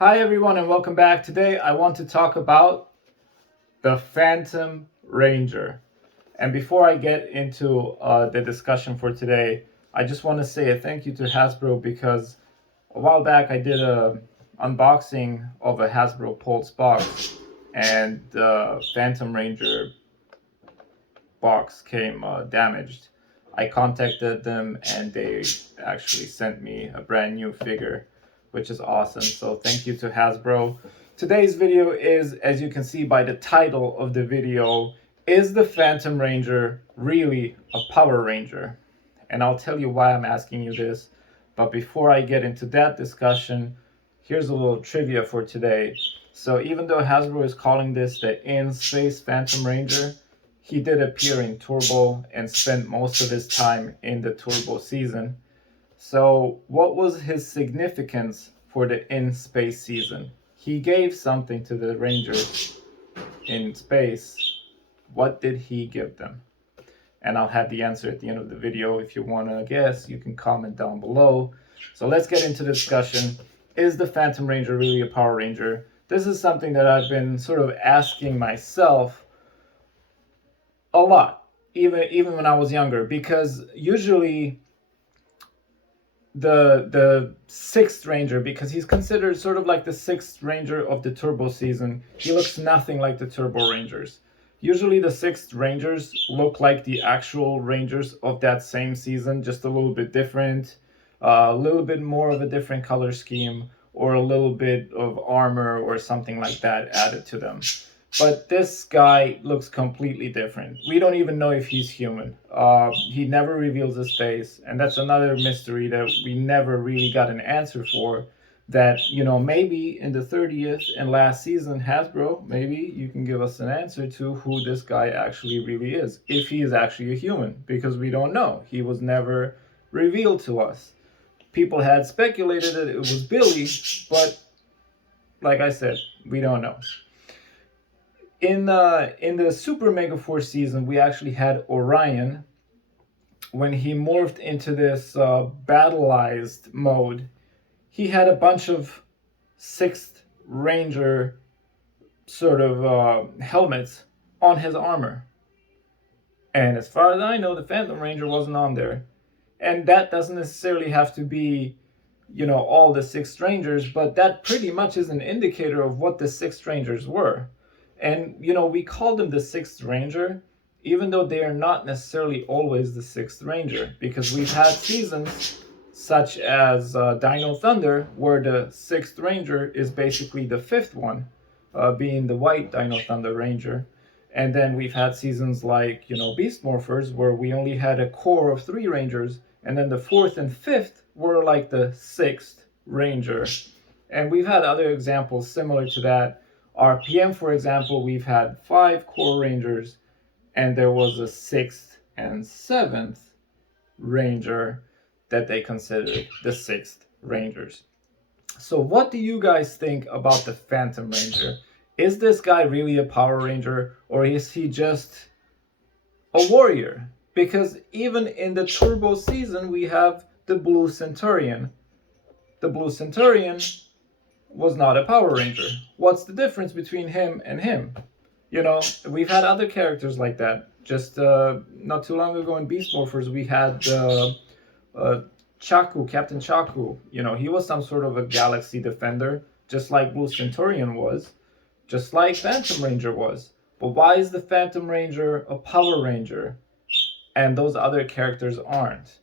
Hi everyone and welcome back. Today I want to talk about the Phantom Ranger. And before I get into the discussion for today, I just want to say a thank you to Hasbro because a while back I did a unboxing of a Hasbro Pulse box and the Phantom Ranger box came damaged. I contacted them and they actually sent me a brand new figure, which is awesome. So thank you to Hasbro. Today's video is, as you can see by the title of the video, is the Phantom Ranger really a Power Ranger? And I'll tell you why I'm asking you this. But before I get into that discussion, here's a little trivia for today. So even though Hasbro is calling this the in-space Phantom Ranger, he did appear in Turbo and spent most of his time in the Turbo season. So what was his significance for the in-space season? He gave something to the Rangers in space. What did he give them? And I'll have the answer at the end of the video. If you want to guess, you can comment down below. So let's get into the discussion. Is the Phantom Ranger really a Power Ranger? This is something that I've been sort of asking myself a lot, even when I was younger, because usually the sixth Ranger, because he's considered sort of like the sixth Ranger of the Turbo season, he looks nothing like the Turbo Rangers. Usually the sixth Rangers look like the actual Rangers of that same season, just a little bit different, a little bit more of a different color scheme, or a little bit of armor or something like that added to them. But this guy looks completely different. We don't even know if he's human. He never reveals his face, and that's another mystery that we never really got an answer for. That, maybe in the 30th and last season, Hasbro, maybe you can give us an answer to who this guy actually really is. If he is actually a human, because we don't know. He was never revealed to us. People had speculated that it was Billy, but like I said, we don't know. In the Super Mega Force season, we actually had Orion. When he morphed into this battleized mode, he had a bunch of Sixth Ranger sort of helmets on his armor. And as far as I know, the Phantom Ranger wasn't on there. And that doesn't necessarily have to be, all the Sixth Rangers, but that pretty much is an indicator of what the Sixth Rangers were. And, we call them the Sixth Ranger, even though they are not necessarily always the Sixth Ranger, because we've had seasons such as Dino Thunder, where the Sixth Ranger is basically the fifth one, being the white Dino Thunder Ranger. And then we've had seasons like, Beast Morphers, where we only had a core of 3 Rangers, and then the 4th and 5th were like the 6th Ranger. And we've had other examples similar to that. RPM, for example, we've had 5 core Rangers, and there was a 6th and 7th Ranger that they considered the 6th Rangers. So what do you guys think about the Phantom Ranger? Is this guy really a Power Ranger, or is he just a warrior? Because even in the Turbo season, we have the Blue Centurion. The Blue Centurion was not a Power Ranger. What's the difference between him and him? We've had other characters like that. Just not too long ago in Beast Morphers, we had Chaku, Captain Chaku. He was some sort of a galaxy defender, just like Blue Centurion was, just like Phantom Ranger was. But why is the Phantom Ranger a Power Ranger and those other characters aren't?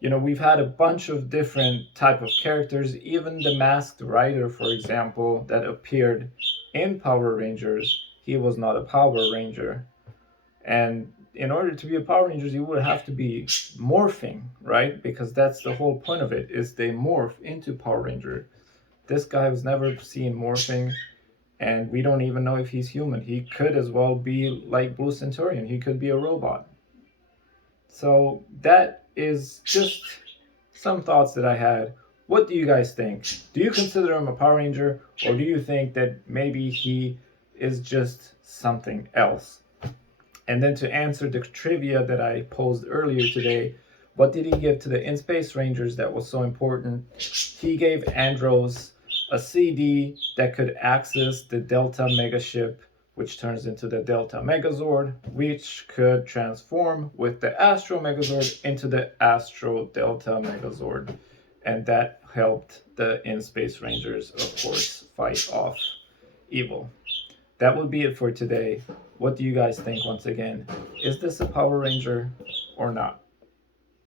We've had a bunch of different type of characters, even the Masked Rider, for example, that appeared in Power Rangers. He was not a Power Ranger. And in order to be a Power Ranger, you would have to be morphing, right? Because that's the whole point of it, is they morph into Power Ranger. This guy was never seen morphing, and we don't even know if he's human. He could as well be like Blue Centurion. He could be a robot. So that is just some thoughts that I had. What do you guys think? Do you consider him a Power Ranger, or do you think that maybe he is just something else? And then to answer the trivia that I posed earlier today, what did he give to the In-Space Rangers that was so important? He gave Andros a CD that could access the Delta Megaship, which turns into the Delta Megazord, which could transform with the Astro Megazord into the Astro Delta Megazord. And that helped the In-Space Rangers, of course, fight off evil. That would be it for today. What do you guys think once again? Is this a Power Ranger or not?